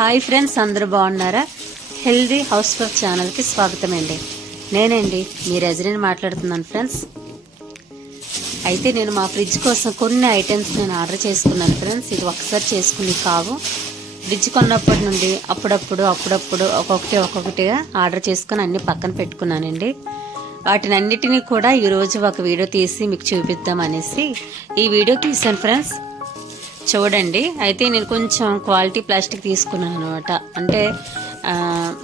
Hi friends, అందరూ బాగున్నారా? Healthy house wife ఛానల్కి స్వాగతం అండి. నేనండి మీ రజనీని మాట్లాడుతున్నాను ఫ్రెండ్స్. అయితే నేను మా ఫ్రిడ్జ్ కోసం కొన్ని ఐటమ్స్ నేను ఆర్డర్ చేసుకున్నాను ఫ్రెండ్స్. ఇది ఒకసారి చేసుకుని కావు, ఫ్రిడ్జ్ కొన్నప్పటి నుండి అప్పుడప్పుడు ఒక్కొక్కటిగా ఆర్డర్ చేసుకుని అన్ని పక్కన పెట్టుకున్నానండి. వాటిని అన్నిటినీ కూడా ఈరోజు ఒక వీడియో తీసి మీకు చూపిద్దాం అనేసి ఈ వీడియో తీసాను ఫ్రెండ్స్. చూడండి, అయితే నేను కొంచెం క్వాలిటీ ప్లాస్టిక్ తీసుకున్నాను అనమాట. అంటే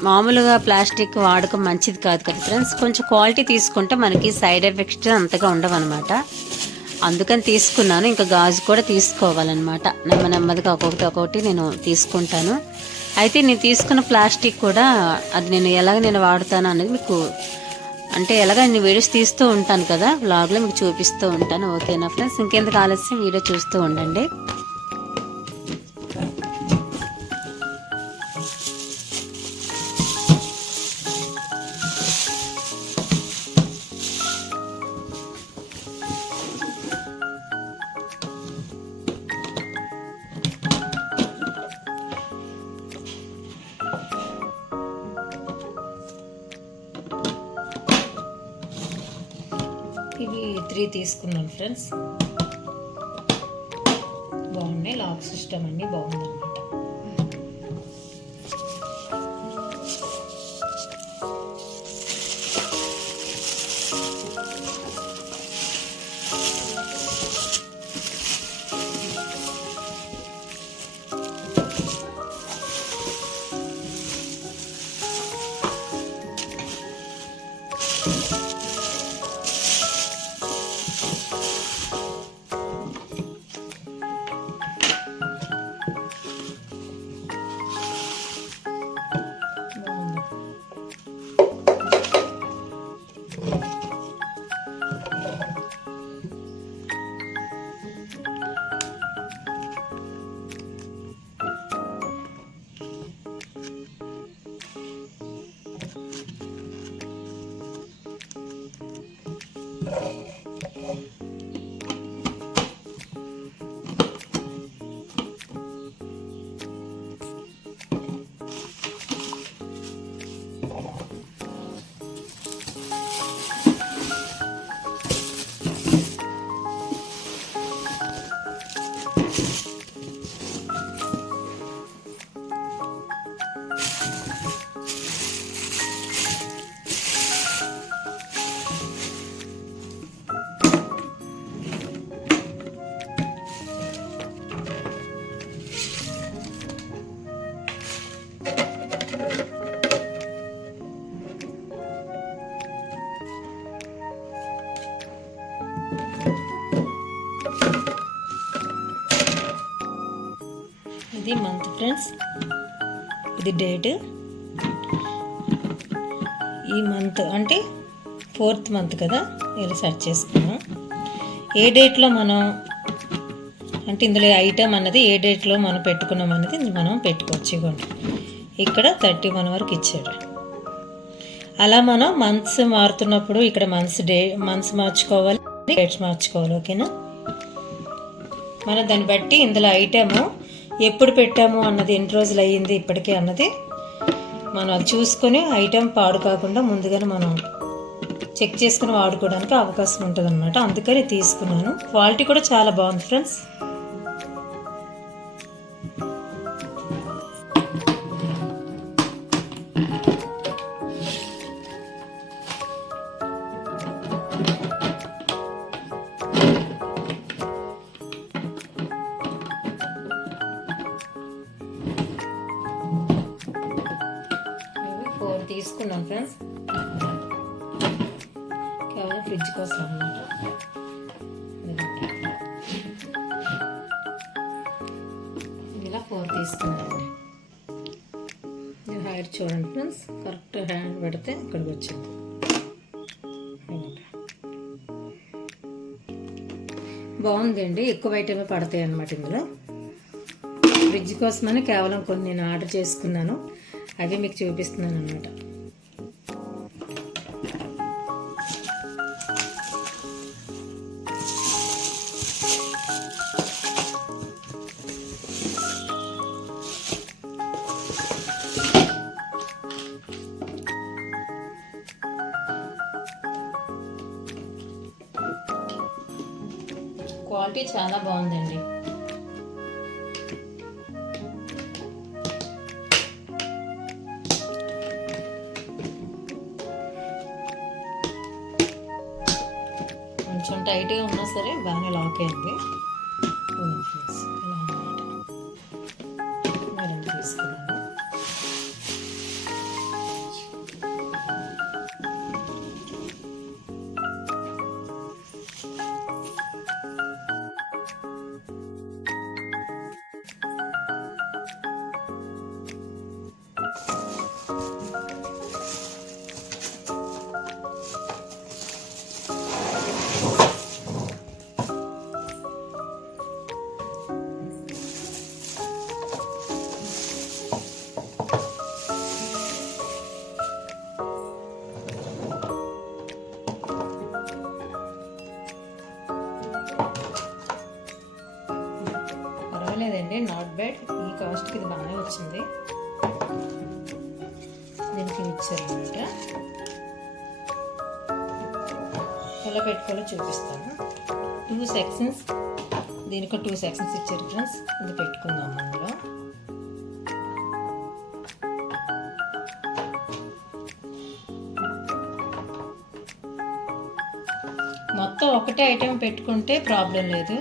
మామూలుగా ప్లాస్టిక్ వాడకం మంచిది కాదు కదా ఫ్రెండ్స్. కొంచెం క్వాలిటీ తీసుకుంటే మనకి సైడ్ ఎఫెక్ట్స్ అంతగా ఉండవు అనమాట. అందుకని తీసుకున్నాను. ఇంకా గాజు కూడా తీసుకోవాలన్నమాట. నెమ్మదిగా ఒక్కొక్కటి నేను తీసుకుంటాను. అయితే నేను తీసుకున్న ప్లాస్టిక్ కూడా అది నేను వాడుతాను అనేది మీకు అంటే ఎలాగ నేను వీడియోస్ తీస్తూ ఉంటాను కదా, వ్లాగ్లో మీకు చూపిస్తూ ఉంటాను. ఓకేనా ఫ్రెండ్స్? ఇంకెందుకు ఆలస్యం, వీడియో చూస్తూ ఉండండి. ఇవి 3 తీసుకున్నాను ఫ్రెండ్స్. బాగున్నాయి, లాక్ సిస్టమ్ అన్నీ బాగుందన్నమాట. ఇది మంత్ ఫ్రెండ్స్, ఇది డేట్. ఈ మంత్ అంటే 4th మంత్ కదా, ఇలా సెర్చ్ చేసుకున్నాం. ఏ డేట్లో మనం అంటే ఇందులో ఐటమ్ అన్నది ఏ డేట్లో మనం పెట్టుకున్నాం అనేది మనం పెట్టుకోవచ్చు. ఇవ్వండి, ఇక్కడ 31 వరకు ఇచ్చాడు. అలా మనం మంత్స్ మారుతున్నప్పుడు ఇక్కడ మంత్స్ మార్చుకోవాలి, డేట్స్ మార్చుకోవాలి. ఓకేనా? మనం దాన్ని బట్టి ఇందులో ఐటమ్ ఎప్పుడు పెట్టాము అన్నది, ఎన్ని రోజులు అయ్యింది ఇప్పటికే అన్నది మనం అది చూసుకొని ఐటెం పాడు కాకుండా ముందుగానే మనం చెక్ చేసుకుని వాడుకోవడానికి అవకాశం ఉంటుంది అనమాట. అందుకని తీసుకున్నాను. క్వాలిటీ కూడా చాలా బాగుంది ఫ్రెండ్స్. తీసుకున్నాను ఫ్రెండ్స్, కేవలం ఫ్రిడ్జ్ కోసం అన్నమాట. ఇలా 4 తీసుకున్నాను. హైట్ చూడండి ఫ్రెండ్స్, కరెక్ట్ హ్యాండ్ పెడితే ఇక్కడికి వచ్చింది. బాగుందండి, ఎక్కువ ఐటమే పడతాయి అన్నమాట ఇందులో. ఫ్రిడ్జ్ కోసమని కేవలం కొన్ని నేను ఆర్డర్ చేసుకున్నాను, అవి మీకు చూపిస్తున్నాను అన్నమాట. క్వాలిటీ చాలా బాగుందండి. కొంచెం టైట్గా ఉన్నా సరే బాగానే లాక్ అయింది. ఇలా అన్నమాట. మరింత తీసుకున్నాను. పర్వాలేదండి, నాట్ బ్యాడ్. ఈ కాస్ట్కి ఇది బాగానే వచ్చింది. దీనికి ఇచ్చారనమాట. ఎలా పెట్టుకోవాలో చూపిస్తాను. 2 సెక్షన్స్, దీనికి 2 సెక్షన్స్ ఇచ్చారు ఫ్రెండ్స్. ఇది పెట్టుకుందాం అందులో. మొత్తం ఒకటే ఐటెం పెట్టుకుంటే ప్రాబ్లం లేదు.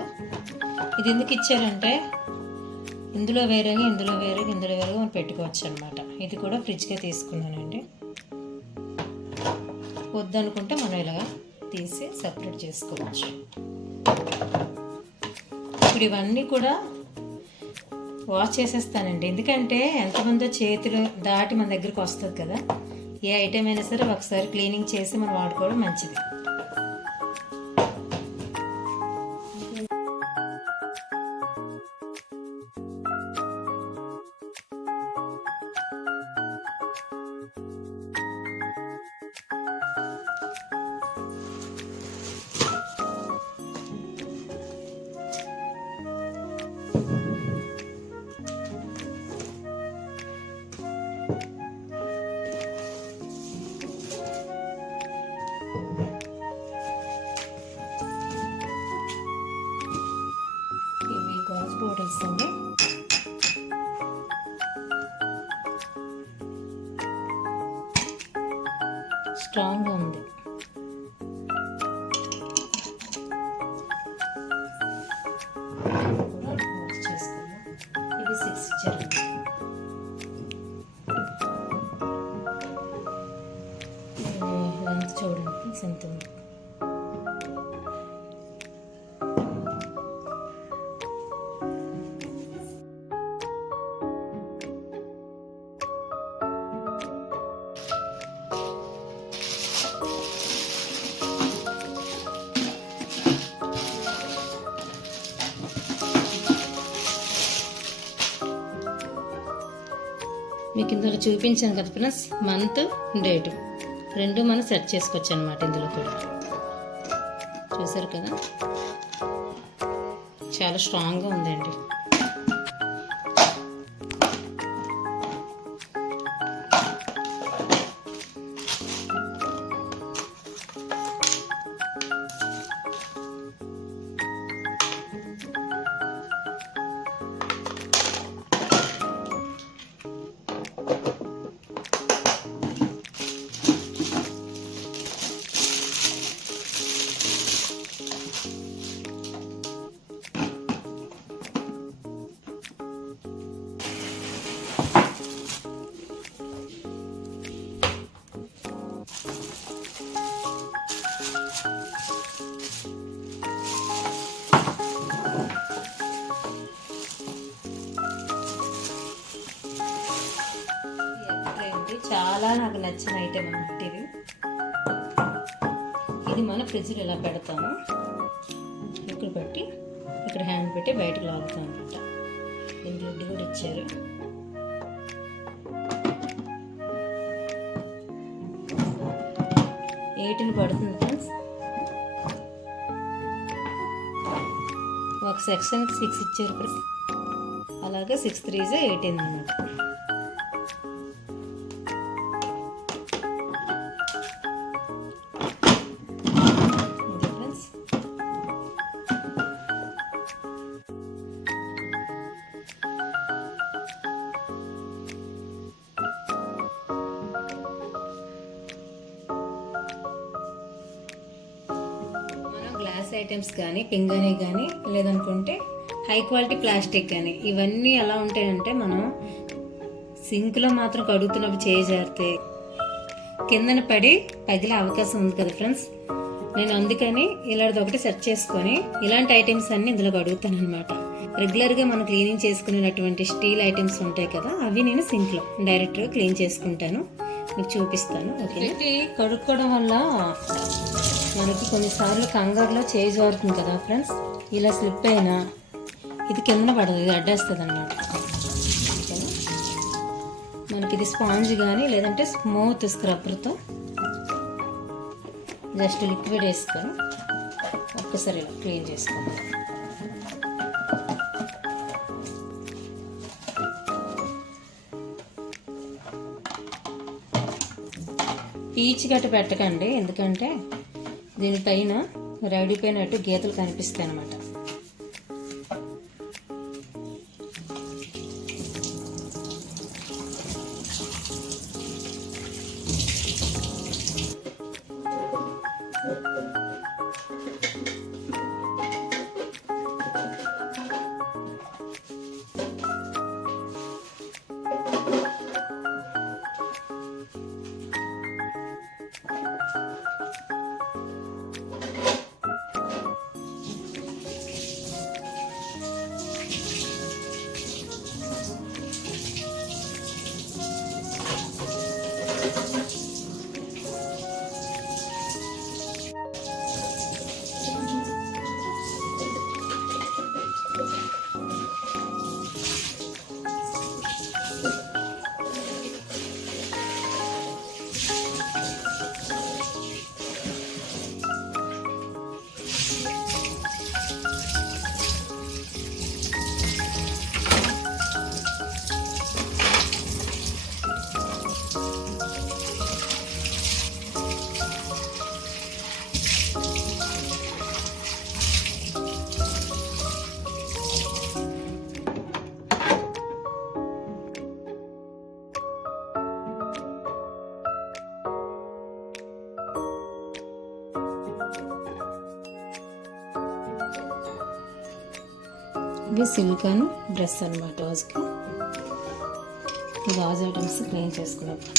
ఇది ఎందుకు ఇచ్చారంటే ఇందులో వేరేగా ఇందులో వేరేగా ఇందులో వేరేగా మనం పెట్టుకోవచ్చు అనమాట. ఇది కూడా ఫ్రిడ్జ్కే తీసుకున్నానండి. వద్దనుకుంటే మనం ఇలాగా తీసి సపరేట్ చేసుకోవచ్చు. ఇప్పుడు ఇవన్నీ కూడా వాష్ చేసేస్తానండి. ఎందుకంటే ఎంతమందో చేతులు దాటి మన దగ్గరికి వస్తుంది కదా. ఏ ఐటెం అయినా సరే ఒకసారి క్లీనింగ్ చేసి మనం వాడుకోవడం మంచిది. ఇవి గాజు బాటిల్స్ అండి. స్ట్రాంగ్గా ఉంది. ఇది 6 ఇచ్చారు. లెంత్ చూడండి ఎంత ఉంది. మీకు ఇందులో చూపించాను కదా ఫ్రెండ్స్, మంత్ డేటు 2 మనం సెట్ చేసుకోవచ్చు అనమాట. ఇందులో కూడా చూసారు కదా, చాలా స్ట్రాంగ్గా ఉందండి. చాలా నాకు నచ్చిన ఐటెం అన్నమాట ఇది. ఇది మన ఫ్రిడ్జ్లో ఇలా పెడతాము. ఇక్కడ పెట్టి ఇక్కడ హ్యాండ్ పెట్టి బయటకు లాగుతాం అనమాట. దీనికి లిడ్ కూడా ఇచ్చారు. $8 పడుతుంది ఫ్రెండ్స్. ఒక సెక్షన్కి 6 ఇచ్చారు ఫ్రెండ్స్. అలాగే 6 3 18 అన్నమాట. గ్లాస్ ఐటమ్స్ కానీ పింగాణీ కానీ లేదనుకుంటే హై క్వాలిటీ ప్లాస్టిక్ కానీ ఇవన్నీ ఎలా ఉంటాయంటే మనం సింక్లో మాత్రం కడుగుతున్నప్పుడు చేజారితే కిందన పడి పగిలే అవకాశం ఉంది కదా ఫ్రెండ్స్. నేను అందుకని ఇలాంటిది ఒకటి సెట్ చేసుకొని ఇలాంటి ఐటమ్స్ అన్ని ఇందులో కడుగుతాను అనమాట. రెగ్యులర్గా మనం క్లీనింగ్ చేసుకునేటటువంటి స్టీల్ ఐటమ్స్ ఉంటాయి కదా, అవి నేను సింక్లో డైరెక్ట్గా క్లీన్ చేసుకుంటాను. మీకు చూపిస్తాను. ఓకే, కడుక్కోవడం వల్ల మనకి కొన్నిసార్లు కంగారులో చేయి జారుతుంది కదా ఫ్రెండ్స్. ఇలా స్లిప్ అయినా ఇది కింద పడదు, ఇది అడ్డేస్తుంది అనమాట. మనకి ఇది స్పాంజ్ కానీ లేదంటే స్మూత్ స్క్రబ్బర్తో జస్ట్ లిక్విడ్ వేసుకొని ఒక్కసారి ఇలా క్లీన్ చేసుకోవాలి. పీచు గట్ట పెట్టకండి, ఎందుకంటే దీనిపైన రడిపోయినట్టు గీతలు కనిపిస్తాయి అన్నమాట. ఇవి సిలికాన్ బ్రష్ అనమాట. గాజు ఐటమ్స్ క్లీన్ చేసుకున్నప్పుడు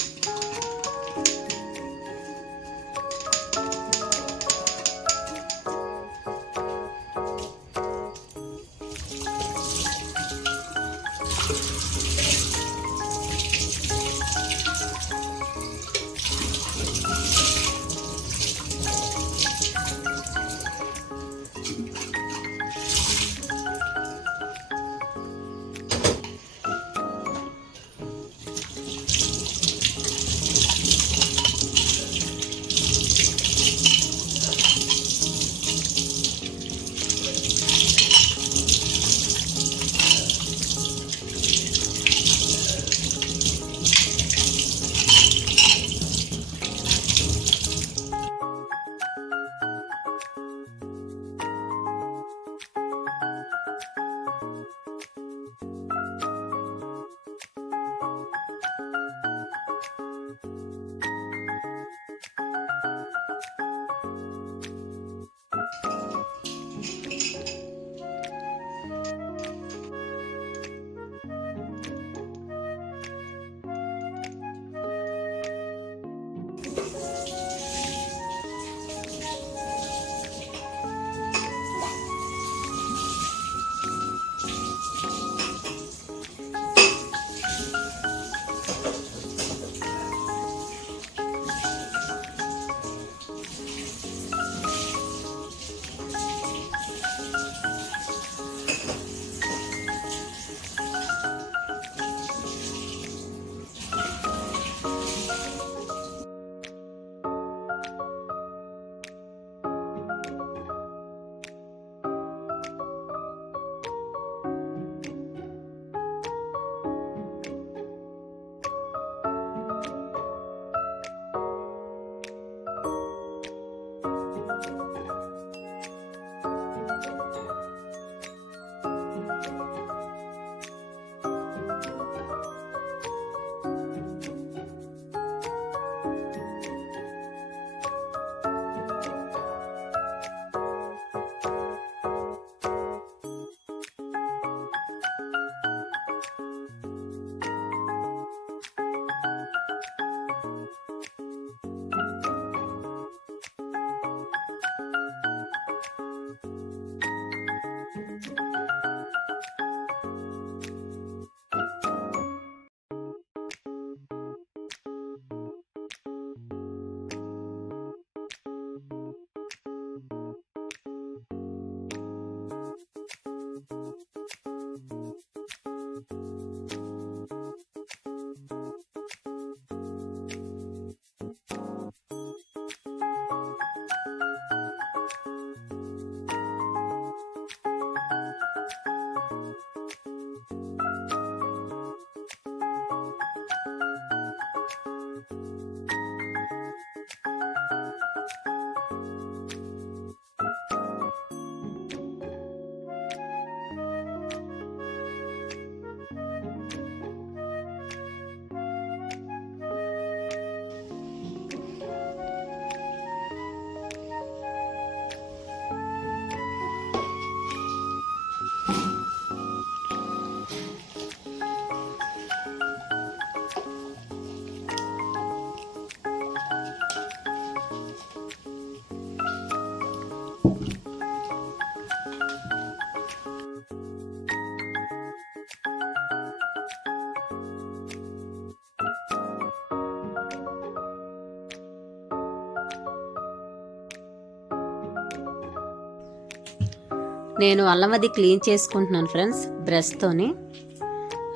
నేను అల్లం అది క్లీన్ చేసుకుంటున్నాను ఫ్రెండ్స్ బ్రష్తోని.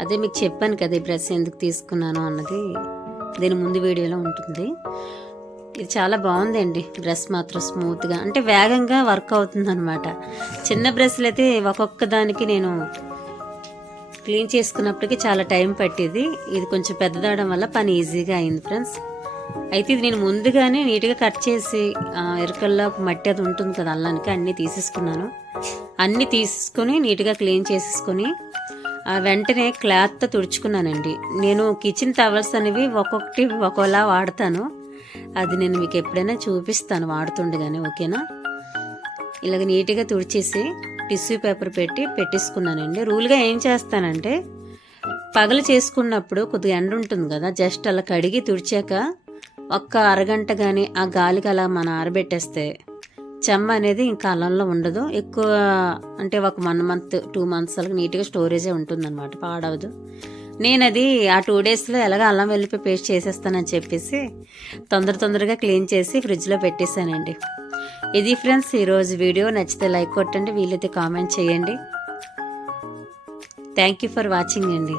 అదే మీకు చెప్పాను కదా ఈ బ్రష్ ఎందుకు తీసుకున్నాను అన్నది దీని ముందు వీడియోలో ఉంటుంది. ఇది చాలా బాగుందండి బ్రష్ మాత్రం స్మూత్గా, అంటే వేగంగా వర్క్ అవుతుంది అనమాట. చిన్న బ్రష్లు అయితే ఒక్కొక్క దానికి నేను క్లీన్ చేసుకున్నప్పటికీ చాలా టైం పట్టేది. ఇది కొంచెం పెద్దదవడం వల్ల పని ఈజీగా అయింది ఫ్రెండ్స్. అయితే ఇది నేను ముందుగానే నీట్గా కట్ చేసి ఎరకల్లో మట్టి అది ఉంటుంది కదా అల్లానికి అన్నీ తీసేసుకున్నాను. అన్నీ తీసుకొని నీట్గా క్లీన్ చేసేసుకొని వెంటనే క్లాత్తో తుడుచుకున్నానండి. నేను కిచెన్ టవల్స్ అనేవి ఒక్కొక్కటి ఒక్కోలా వాడతాను. అది నేను మీకు ఎప్పుడైనా చూపిస్తాను వాడుతుండగానే, ఓకేనా. ఇలాగ నీట్గా తుడిచేసి టిష్యూ పేపర్ పెట్టేసుకున్నానండి. రూల్గా ఏం చేస్తానంటే పగలు చేసుకున్నప్పుడు కొద్దిగా ఎండ ఉంటుంది కదా, జస్ట్ అలా కడిగి తుడిచాక ఒక్క అరగంట కానీ ఆ గాలికి అలా మనం ఆరబెట్టేస్తే చెమ్మ అనేది ఇంకా అల్లంలో ఉండదు. ఎక్కువ అంటే ఒక 1 month 2 months అలా నీట్గా స్టోరేజే ఉంటుందన్నమాట, పాడవదు. నేను అది ఆ 2 daysలో ఎలాగ అల్లం వెల్లిపాయ పేస్ట్ చేసేస్తానని చెప్పేసి తొందరగా క్లీన్ చేసి ఫ్రిడ్జ్లో పెట్టేశానండి. ఇది ఫ్రెండ్స్ ఈరోజు వీడియో. నచ్చితే లైక్ కొట్టండి, వీలైతే కామెంట్ చేయండి. థ్యాంక్ యూ ఫర్ వాచింగ్ అండి.